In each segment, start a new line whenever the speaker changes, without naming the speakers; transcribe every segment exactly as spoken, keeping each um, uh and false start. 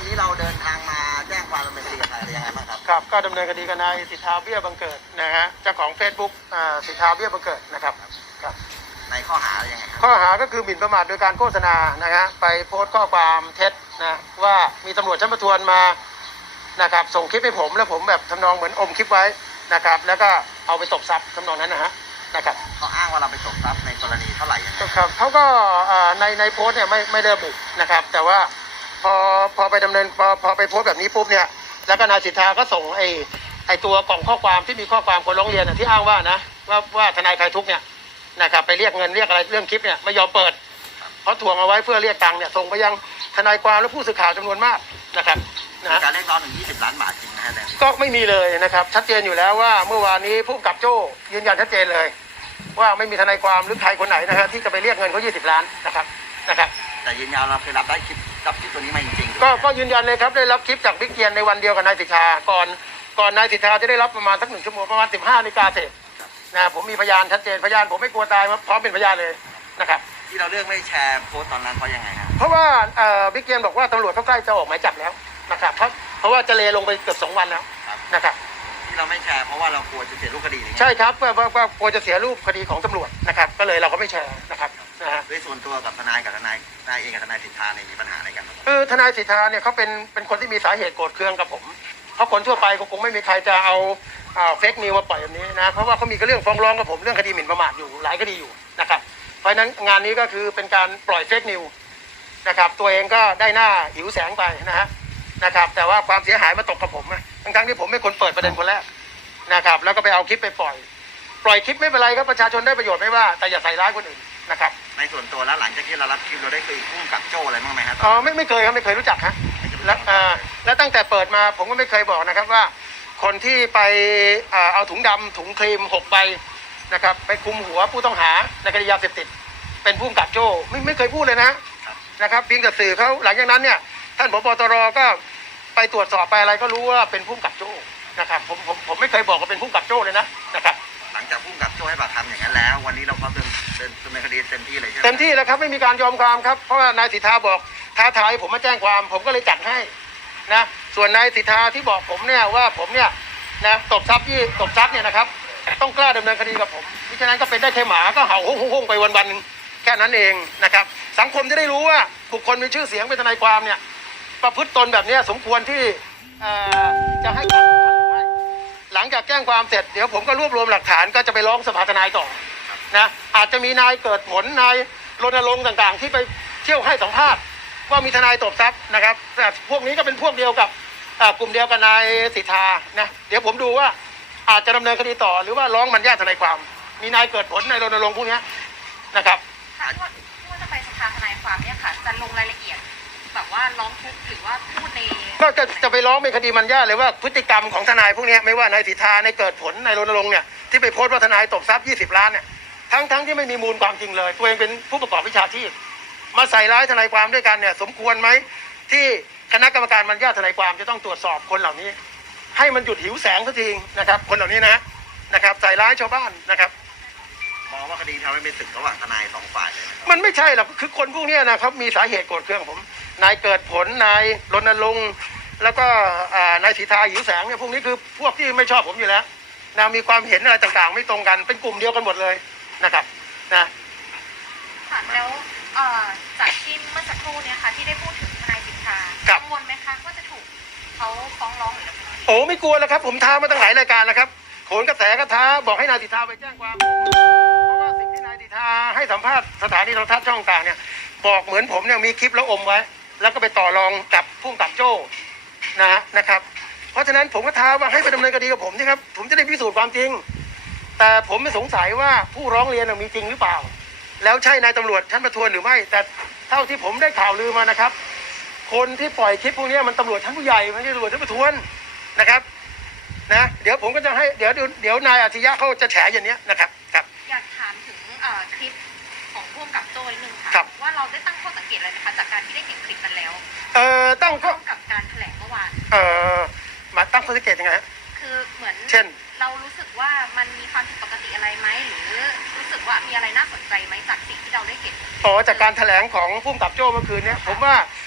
นี้เราเดินทางมาแจ้งความดำเนินคดีกับใครอะไรยังไงบ้างครับ
ครับก็ดำเนินคดีกับนายสิทธาเบี้ยบังเกิดนะฮะเจ้าของเฟซบุ๊กสิทธาเบี้ยบังเกิดนะครับครับ
ในข้อหาอะไรยังไงครับ
ข้อหาก็คือหมิ่นประมาทโดยการโฆษณานะฮะไปโพสต์ข้อความเท็จนะว่ามีตำรวจชั้นประทวนมานะครับส่งคลิปให้ผมแล้วผมแบบทำนองเหมือนอมคลิปไว้นะครับแล้วก็เอาไปตบทรัพย์ทำนองนั้นนะฮะนะครับ
เขาอ้างว่าเราไปตบทรัพย์ในกรณีเท่าไหร่ยังไง
ครับเขาก็ในในโพสต์เนี่ยไม่ไม่ได้ระบุนะครับแต่ว่าพอพอไปดำเนินพอพอไปโพสต์แบบนี้ปุ๊บเนี่ยแล้วก็นายสิทธาก็ส่งไอ้ไอ้ตัวกล่องข้อความที่มีข้อความคนร้องเรียนที่อ้างว่านะว่าว่าทนายใครทุกเนี่ยนะครับไปเรียกเงินเรียกอะไรเรื่องคลิปเนี่ยไม่ยอมเปิดเขาถ่วงเอาไว้เพื่อเรียกตังค์เนี่ยส่งไปยังทนายความและผู้สื่อข่าวจำนวนมากนะครับ
นะการเรียกร้องถึงยี่สิบล้านบาทจริงนะฮะ
ก็ไม่มีเลยนะครับชัดเจนอยู่แล้วว่าเมื่อวานนี้ผู้กำกับโจ้ยืนยันชัดเจนเลยว่าไม่มีทนายความหรือใครคนไหนนะฮะที่จะไปเรียกเงินเขายี่สิบล้านนะครับนะครับ
แต่ยืนยันเราเคยรับได้คลิปรับคลิปตัวนี้มาจริง
ๆก็ก็ยืนยันเลยครับได้รับคลิปจากบิ๊กเกียนในวันเดียวกับนายสิทธาก่อนก่อนนายสิทธาจะได้รับประมาณสักหนึ่งชั่วโมงประมาณสิบห้านาฬิกาเศษนะผมมีพยานชัดเจนพยานผมไม่กลัวตายพร้อมเป็นพยานเลยนะครับ
ที่เราเลือกไม่แชร์โพสต์ตอนนั้นเพราะยังไงครับ
เพราะว่าบิ๊กเกียนบอกว่าตำรวจเขาใกล้จะออกหมายจับแล้วนะครับเพราะเพราะว่าจะเลลงไปเกือบสองวันแล้วนะครับ
ที่เราไม่แชร์เพราะว่าเรากลัวจะเสียรูปคดี
ใช่ครับว่าวากลัวจะเสียรูปคดีของตำรวจนะครับก็เลยเราก็ไม่แชร์นะครับนะฮะ
ด้วยส่วนตัวกับทนายกับทนายทนายเองกับทนายสิทธาเนี่ยมีปัญหาอะไรกัน
เออทนายสิทธาเนี่ยเขาเป็นเป็นคนที่มีสาเหตุโกรธเคืองกับผมเพราะคนทั่วไปคงไม่มีใครจะเอาเฟกนิวมาปล่อยแบบนี้นะเพราะว่าเขามีเรื่องฟ้องร้องกับผมเรื่องคดีหมิ่นประมาทอยู่หลายคดีอยู่นะครับเพราะฉะนั้นงานนี้ก็คือเป็นการปล่อยเฟกนิวนะครับตัวเองก็ได้หน้าหิวแสงไปนะฮะนะครับแต่ว่าความเสียหายมาตกกับผมทั้งทั้งที่ผมเป็นคนเปิดประเด็นคนแรกนะครับแล้วก็ไปเอาคลิปไปปล่อยปล่อยคลิปไม่เป็นไรครับประชาชนได้ประโยชน์ไม่ว่าแต่อย่าใส่ร้ายคนอื่นนะครับ
ในส่วนตัวแล้วหลังจากที่เรารับคลิปเราได้เคยพุ่งกับโจ้อะไรบ้างไหมครับ
อ๋อไม่ไม่เคยครับไม่เคยรู้จักฮะแล้วอ่าแล้วตั้งแต่เปิดมาผมก็ไม่เคยบอกนะครับว่าคนที่ไปเอาถุงดำถุงครีมหกใบนะครับไปคุมหัวผู้ต้องหาในคดียาเสพติดเป็นผู้กำกับโจ้ไม่ไม่เคยพูดเลยนะนะครับเพียงแต่สื่อเขาหลังจากนั้นเนี่ยท่านผบ.ตร.ก็ไปตรวจสอบไปอะไรก็รู้ว่าเป็นผู้กำกับโจ้นะครับผมผมผมไม่เคยบอกว่าเป็นผู้กำกับโจ้เลยนะนะครับ
หลังจากผู้กำกับโจ้ให้ปากคำอย่างนั้นแล้ววันนี้เราพร้อมเดินเดินดำเนินคดีเต็มที่เลยใช่ไหม
เต็มที่แล้วครับไม่มีการยอมความครับเพราะว่านายสิทธาบอกท้าทายผมมาแจ้งความผมก็เลยจัดให้นะส่วนนายสิทธาที่บอกผมเนี่ยว่าผมเนี่ยนะตบทรัพย์ยี่ตบทรัพย์เนี่ยนะครับต้องกล้าดำเนินคดีกับผมมิฉะนั้นก็เป็นได้แค่หมาก็เห่าห้องๆไปวันๆนึงแค่นั้นเองนะครับสังคมจะได้รู้ว่าบุคคลมีชื่อเสียงเป็นทนายความเนี่ยประพฤติตนแบบนี้สมควรที่จะให้ความสำคัญหรือไม่หลังจากแจ้งความเสร็จเดี๋ยวผมก็รวบรวมหลักฐานก็จะไปร้องสภาทนายต่อนะอาจจะมีนายเกิดผลนายรณรงค์ต่างๆที่ไปเที่ยวให้สัมภาษณ์ว่ามีทนายตบทรัพย์นะครับแต่พวกนี้ก็เป็นพวกเดียวกับกลุ่มเดียวกับนายสิทธานะเดี๋ยวผมดูว่าอาจจะดำเนินคดีต่อหรือว่าร้องมันญาติทนายความมีนายเกิดผลนายรณรงค์พวกนี้นะครับ
ค่ะที่ว่าจะไปสภาทนายความเนี่ยค่ะจะลงรายละเอียดแบบว่าร้องทุกข์หรือว่าพูดใน
ก็จะจะไปร้องเป็นคดีมันญาติเลยว่าพฤติกรรมของทนายพวกนี้ไม่ว่านายสิทธานายเกิดผลนายรณรงค์เนี่ยที่ไปโพสต์ว่าทนายตบทรัพย์ยี่สิบล้านเนี่ยทั้งทั้งที่ไม่มีมูลความจริงเลยตัวเองเป็นผู้ประกอบวิชาชีพมาใส่ร้ายทนายความด้วยกันเนี่ยสมควรไหมที่คณะกรรมการมันญาติทนายความจะต้องตรวจสอบคนเหล่านี้ให้มันหยุดหิวแสงสักทีนะครับคนเหล่านี้นะนะครับใส่ร้ายชาวบ้านนะครับ
มองว่าคดีทำให้เป็นศึกระหว่างทนายสองฝ่ายเลย
มันไม่ใช่หรอกคือคนพวกนี้นะครับมีสาเหตุโกรธเคืองผมนายเกิดผลนายรณรงค์แล้วก็นายสิทธาหิวแสงเนี่ยพวกนี้คือพวกที่ไม่ชอบผมอยู่แล้วนะมีความเห็นอะไรต่างๆไม่ตรงกันเป็นกลุ่มเดียวกันหมดเลยนะครับนะ
ค่ะแล้วจากที่เมื่อสักครู่เนี่ยค่ะที่ได้พูดถึงทนายสิทธากังวลไหมคะว่าจะถูกเขาฟ้องร้องหรือ
โอ้ไม่กลัวแล้วครับผมท้ามาตั้งหลายรายการแล้วครับโขนกระแสก็ท้าบอกให้นายสิทธาไปแจ้งความเพราะว่าสิ่งที่นายสิทธาให้สัมภาษณ์สถานีโทรทัศน์ช่องต่างเนี่ยบอกเหมือนผมเนี่ยมีคลิปแล้วอมไว้แล้วก็ไปต่อรองกับผู้กำกับโจ้นะนะครับเพราะฉะนั้นผมก็ท้าว่าให้ไปดำเนินคดีกับผมใช่ครับผมจะได้พิสูจน์ความจริงแต่ผมไม่สงสัยว่าผู้ร้องเรียนมีจริงหรือเปล่าแล้วใช่นายตำรวจชั้นประทวนหรือไม่แต่เท่าที่ผมได้ข่าวลือมานะครับคนที่ปล่อยคลิปพวกนี้มันตำรวจชั้นผู้ใหญ่ไม่ใช่ตำรวจชั้นประทวนนะครับนะเดี๋ยวผมก็จะให้เดี๋ยวเดี๋ยวนายอาทิยะเขาจะแฉอย่างนี้นะครับครับ
อยากถามถึงคลิปของผู้กำกับโจ้นิดนึงค่ะว่าเราได้ตั้งข้อสังเกตอะไรนะคะจากการที่ได้เห็นคลิปกันแล้ว
เอ่อตั้งข้อ
กับการแถลงเมื่อวาน
เอ่อมาตั้งข้อสังเกตยังไง
คือเหมือน
เช่น
เรารู้สึกว่ามันมีความผิดปกติอะไรไหมหรือรู้สึกว่ามีอะไรน่าสนใจไหมจากสิ่งที่เราได้เห็น
อ๋อจากการแถลงของผู้กำกับโจ้เมื่อคืนนี้ผมว่า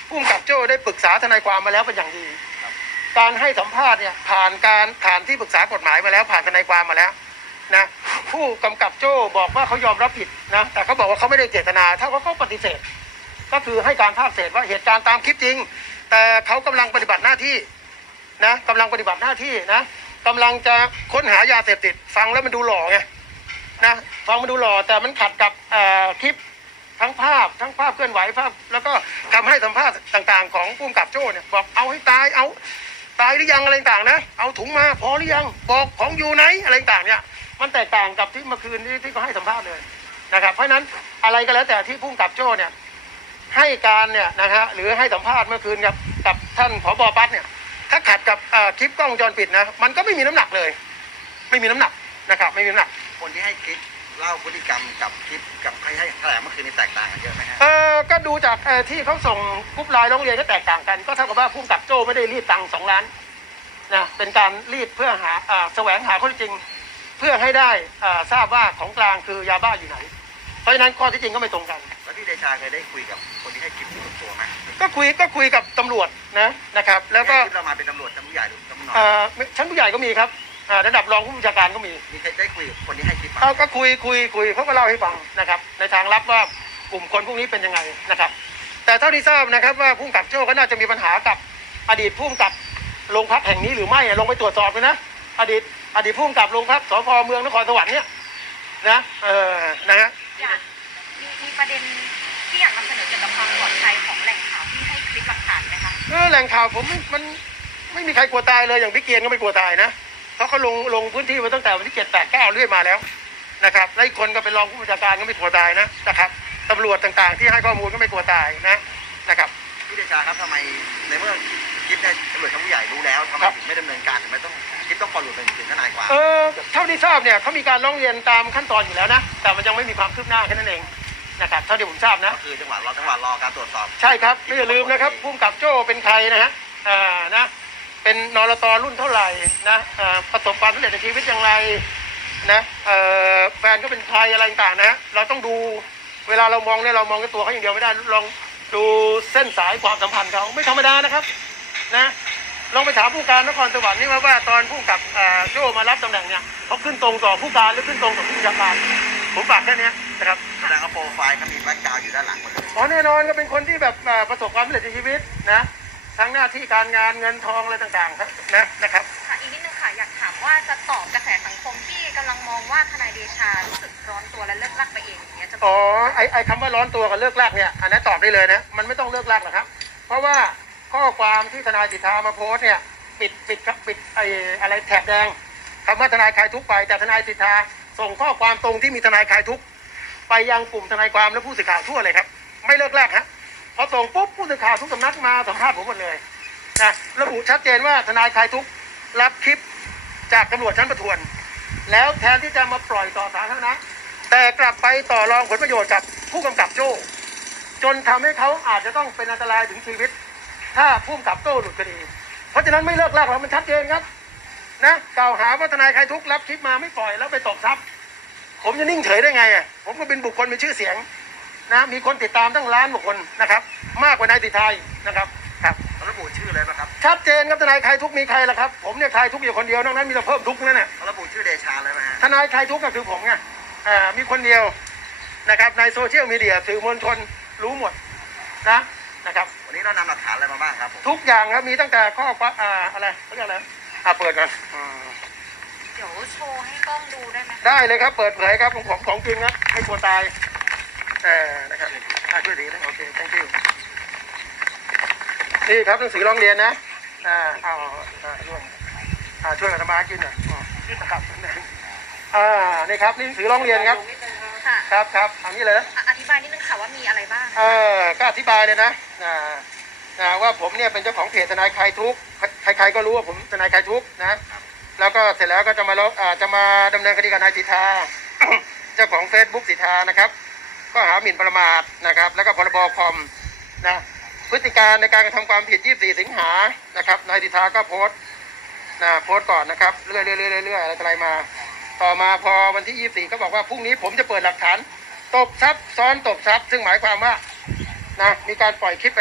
ผู้กำกับโจ้ได้ปรึกษาทนายความมาแล้วเป็นอย่างดีการให้สัมภาษณ์เนี่ยผ่านการผ่านที่ปรึกษากฎหมายมาแล้วผ่านทนายความมาแล้วนะผู้กำกับโจ้บอกว่าเขายอมรับผิดนะแต่เขาบอกว่าเขาไม่ได้เจตนาถ้าเขาเขาปฏิเสธก็คือให้การภาคเศษว่าเหตุการณ์ตามคลิปจริงแต่เขากำลังปฏิบัติหน้าที่นะกำลังปฏิบัติหน้าที่นะกำลังจะค้นหายาเสพติดฟังแล้วมันดูหล่อไงนะฟังมันดูหล่อแต่มันขัดกับคลิปทั้งภาพทั้งภาพเคลื่อนไหวภาพแล้วก็คำให้สัมภาษณ์ต่างๆของผู้กำกับโจ้เนี่ยบอกเอาให้ตายเอาตายหรือยังอะไรต่างๆนะเอาถุงมาพอหรือยังบอกของอยู่ไหนอะไรต่างๆเนี่ยมันแตกต่างกับที่เมื่อคืนที่ที่เขาให้สัมภาษณ์เลยนะครับเพราะฉะนั้นอะไรก็แล้วแต่ที่ผู้กำกับโจ้เนี่ยให้การเนี่ยนะฮะหรือให้สัมภาษณ์เมื่อคืนกับกับท่านผบ.ปั๊ดเนี่ยถ้าขัดกับคลิปกล้องวงจรปิดนะมันก็ไม่มีน้ำหนักเลยไม่มีน้ำหนักนะครับไม่มีน้ำหนัก
คนที่ให้คลิปเล่าพฤติกรรมกับคลิปกับใครให้แถลงเมื่อคืนนี้แตกต่างกันเยอะไหมฮะ
เออก็ดูจากที่เขาส่งกรุ๊ปไลน์ร้องเรียนก็แตกต่างกันก็เท่ากับว่าผู้กำกับโจ้ไม่ได้รีดตังค์สองล้านนะเป็นการรีดเพื่อหาแสวงหาข้อเท็จจริงเพื่อให้ได้ทราบว่าของกลางคือยาบ้าอยู่ไหนเพราะฉะนั้นข้อเท็จจริงก็ไม่ตรงกัน
แล้วพี่เดชาเคยได้คุยกับคนที่ให้คลิปส่วนตัวไหม
ก็คุยก็คุยกับตำรวจนะนะครับแล้วก็
เรามาเป็นตำรวจชั้นผู้ใหญ่หรือชั้นผู้น้
อยชั้นผู้ใหญ่ก็มีครับระดับรองผู้บัญชาการก็มี
มีใครได้คุยกับคนที่ให้คลิป
เขาก็คุยคุยคุยเขาก็เล่าให้ฟังนะครับในทางลับว่ากลุ่มคนพวกนี้เป็นยังไงนะครับแต่เท่าที่ทราบนะครับว่าผู้กำกับโจ้ก็น่าจะมีปัญหากับอดีตผู้กำกับโรงพักแห่งนี้หรือไม่ลงไปตรวจสอบเลยนะอดีตอดีตผู้กำกับโรงพักสพเมืองนครสวรรค์เนี่ยนะเออนะฮะ
มีมีประเด็นที่อยากนำเสนอเกี่ยวกับความปลอดภัยของแหล่งข่าวที่ให้คลิปหลักฐานไหมคะ
เออแหล่งข่าวผมมันไม่มีใครกลัวตายเลยอย่างพี่เกียรติก็ไม่กลัวตายนะเพราะเขาลงลงพื้นที่มาตั้งแต่วันที่เจ็ดแปดเก้าเรื่อยมาแล้วนะครับและอีกคนก็เป็นรองผู้บัญชาการก็ไม่กลัวตายนะนะครับตำรวจต่างๆที่ให้ข้อมูลก็ไม่กลัวตายนะนะครับ
พี่เดชาครับทำไมในเมื่อคลิปเนี่ยตำรวจชั้นผู้ใหญ่รู้แล้วทำไมถึงไม่ดำเนินการทำไมต้องคลิปต้องปล่อยหลุดไปถึงทนายความ
เออเท่าที่ทราบเนี่ยเขามีการร้องเรียนตามขั้นตอนอยู่แล้วนะแต่มันยังไม่มีความคืบหน้าแค่นั้นเองนะครับเท่าที่ผมทราบนะ
คือจังหวะรอจังหวะรอการตรวจสอบ
ใช่ครับไม่อย่าลืมนะครับผู้กำกับโจ้เป็นใครนะฮะอ่านะเป็นนรต.รุ่นเท่าไหร่นะประสบความสำเร็จในชีวิตอย่างไรนะแฟนก็เป็นใครอะไรต่างๆนะเราต้องดูเวลาเรามองเนี่ยเรามองแค่ตัวเขาอย่างเดียวไม่ได้ลองดูเส้นสายความสัมพันธ์เขาไม่ธรรมดานะครับนะลองไปถามผู้การนครสวรรค์นี่ว่าว่าตอนผู้กับโจ้มารับตำแหน่งเนี่ยเขาขึ้นตรงต่อผู้การหรือขึ้นตรงต่อผู้บัญชาการผมฝากแค่นี้นะครับ
แสดงว่าโปรไฟล์เขามีแบ็คกราวด์อยู่ด้านหลังหมดเลย
อ๋อแน่นอนก็เป็นคนที่แบบประสบความสำเร็จในชีวิตนะทั้งหน้าที่การงานเงินทองอะไรต่างๆครับนะนะครับ
ค่ะอีกนิดนึงค่ะอยากถามว่าจะตอบกระแสสังคมที่กำลังมองว่าทนายเดชารู้สึกร้อนตัวและเลิกลักไปเองอย่างเงี้ยจะ
อ๋อไอไอคำว่าร้อนตัวกับเลิกลักเนี่ยอันนั้นตอบได้เลยนะมันไม่ต้องเลิกลักหรอกครับเพราะว่าข้อความที่ทนายสิทธามาโพสเนี่ยปิดปิดปิดไออะไรแถบแดงคำว่าทนายคลายทุกข์ไปแต่ทนายสิทธาส่งข้อความตรงที่มีทนายคลายทุกข์ไปยังกลุ่มทนายความและผู้สื่อข่าวทั่วเลยครับไม่เลิกลักฮะพอส่งปุ๊บผู้สื่อข่าวทุกสำนักมาสัมภาษณ์ผมหมดเลยนะระบุชัดเจนว่าทนายคลายทุกข์รับคลิปจากตำรวจชั้นประทวนแล้วแทนที่จะมาปล่อยต่อสาธารณะแต่กลับไปต่อรองผลประโยชน์กับผู้กำกับโจ้จนทำให้เขาอาจจะต้องเป็นอันตรายถึงชีวิตถ้าผู้กำกับโจ้หลุดคดีเพราะฉะนั้นไม่เลิกลักหรอกมันชัดเจนครับนะกล่าวหาว่าทนายคลายทุกข์รับคลิปมาไม่ปล่อยแล้วไปตบทรัพย์ผมจะนิ่งเฉยได้ไงอ่ะผมก็เป็นบุคคลมีชื่อเสียงนะมีคนติดตามตั้งล้านกว่าคนนะครับมากกว่านายสิทธานะครับครับ
ระบุชื่ออะไรบ้างครับ
ชัดเจนครับทนายคลายทุกข์มีใครล่ะครับผมเนี่ยคลายทุกข์อยู่คนเดียวนอกนั้นมีแต่เพิ่มทุกข์นั่นแหละ
ระบุชื่อเดชาเลยไหมฮะ
ทนายคลายทุกข์ก็คือผมไงอ่ามีคนเดียวนะครับในโซเชียลมีเดียสื่อมวลชนรู้หมดนะนะครับ
วันนี้เรานำหลักฐานอะไรมาบ้างครับ
ทุกอย่างครับมีตั้งแต่ข้อความอ่าอะไรเขาเรียกอะไรอ่าเปิดก่อน
เดี๋ยวโชว์ให้กล้องดูได้ไหม
ได้เลยครับเปิดเผยครับของผมของจริงนะไม่กลัวตายเออนะครับอ่าช่วยดีนะโอเค thank youนี่ครับหนังสือร้องเรียนนะอ่าเอาอ่าช่วยอ่าช่วยอาตมากินหน่อยนะครับอ่านี่ครับนี่หนังสือร้องเรียนครับครับครับอันนี้เลย
อธิบายนิดนึงค่ะว่ามีอะไรบ้าง
เออก็อธิบายเลยนะอ่าอ่าว่าผมเนี่ยเป็นเจ้าของเพจทนายคลายทุกข์ใครๆก็รู้ว่าผมทนายคลายทุกข์นะแล้วก็เสร็จแล้วก็จะมาลบอ่าจะมาดำเนินคดีกับนายสิทธา เจ้าของเฟซบุ๊กสิทธานะครับก็หาหมิ่นประมาทนะครับแล้วก็พรบคอมนะพฤติการในการกระทำความผิดยี่สิบสี่สิงหานะครับนายสิทธาก็โพสต์นะโพสต์ก่อนนะครับเรื่อยๆเรื่อยๆเรื่อยๆอะไรมาต่อมาพอวันที่ยี่สิบสี่ก็บอกว่าพรุ่งนี้ผมจะเปิดหลักฐานตบทรัพย์ซ้อนตบทรัพย์ซึ่งหมายความว่านะมีการปล่อยคลิปไปแล้ว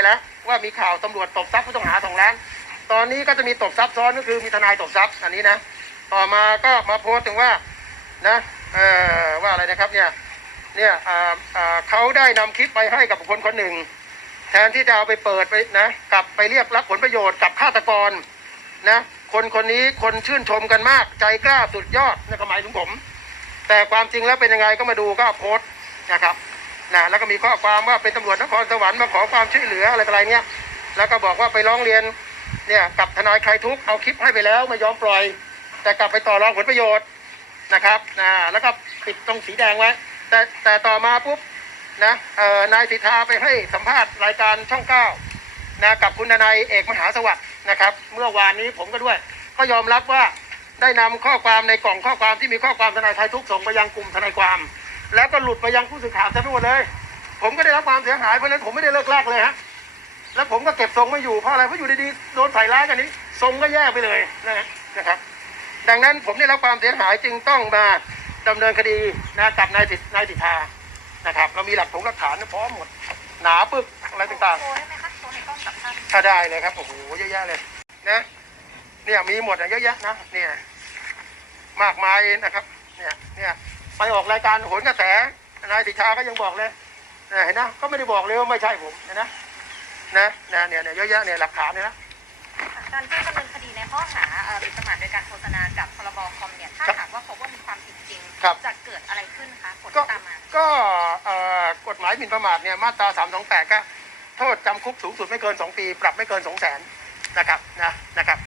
ว่ามีข่าวตำรวจตบทรัพย์ผู้ต้องหาสองล้านตอนนี้ก็จะมีตบทรัพย์ซ้อนก็คือมีทนายตบทรัพย์อันนี้นะต่อมาก็มาโพสต์ถึงว่านะเอ่อว่าอะไรนะครับเนี่ยเนี่ยอ่าอ่าเขาได้นำคลิปไปให้กับบุคคลคนหนึ่งแทนที่จะเอาไปเปิดไปนะกลับไปเรียกรับผลประโยชน์กับฆาตกรนะคนคนนี้คนชื่นชมกันมากใจกล้าสุดยอดในความหมายถึงผมแต่ความจริงแล้วเป็นยังไงก็มาดูก็โพสต์นะครับนะแล้วก็มีข้อความว่าเป็นตำรวจนครสวรรค์มาขอความช่วยเหลืออะไรต่ออะไรเงี้ยแล้วก็บอกว่าไปร้องเรียนเนี่ยกับทนายใครทุกข์เอาคลิปให้ไปแล้วไม่ยอมปล่อยแต่กลับไปต่อรองผลประโยชน์นะครับนะแล้วก็ปิดตรงสีแดงไว้แต่แต่ต่อมาปุ๊บนะเอ่อนายสิทธาไปให้สัมภาษณ์รายการช่องเก้านะกับคุณทนายเอกมหาสวัสดิ์นะครับเมื่อวานนี้ผมก็ด้วยก็ยอมรับว่าได้นำข้อความในกล่องข้อความที่มีข้อความทนายไทยทุกข์ส่งไปยังกลุ่มทนายความแล้วก็หลุดไปยังผู้สื่อข่าวทั้งหมดเลยผมก็ได้รับความเสียหายเพราะฉะนั้นผมไม่ได้เลิกลากเลยฮะแล้วผมก็เก็บทรงไม่อยู่เพราะอะไรเพราะอยู่ดีๆโดนใส่ร้ายกันนี้ทรงก็แย่ไปเลยนะนะครับดังนั้นผมได้รับความเสียหายจึงต้องมาดำเนินคดีนะกับนายสิทนายสิทธานะครับเรามีหลักฐานหลักฐานพร้อมหมดหนาปึกอะไรต่างๆ
โชว์ได้ไหมคะโชว์ในกล้องกับท่าน
ถ้าได้เลยครับโอ้โหเยอะแยะเลยนะเนี่ยมีหมดอะเยอะแยะนะเนี่ยมากมายนะครับเนี่ยเนี่ยไปออกรายการโหนกระแสนายสิทธาก็ยังบอกเลยเนี่ยเห็นนะก็ไม่ได้บอกเลยว่าไม่ใช่ผมนะนะนะนะเนี่ยเนี่ยเยอะแยะเนี่ยหลักฐานเนี่ยนะ
การแจ้งดำเนินคดีในข้อหาเอ่อหมิ่นประมาทโดยการโฆษณากับพรบคอมเนี่ยถ้าหากว่าพบว่ามีความผิดจริง
ครับ
จะเกิดอะไรขึ้นคะผล
ก็
ตามมา
ก็เอ่อกฎหมายหมิ่นประมาทเนี่ยมาตราสามสองแปดก็โทษจำคุกสูงสุดไม่เกินสองปีปรับไม่เกินสองแสนนะครับนะนะครับ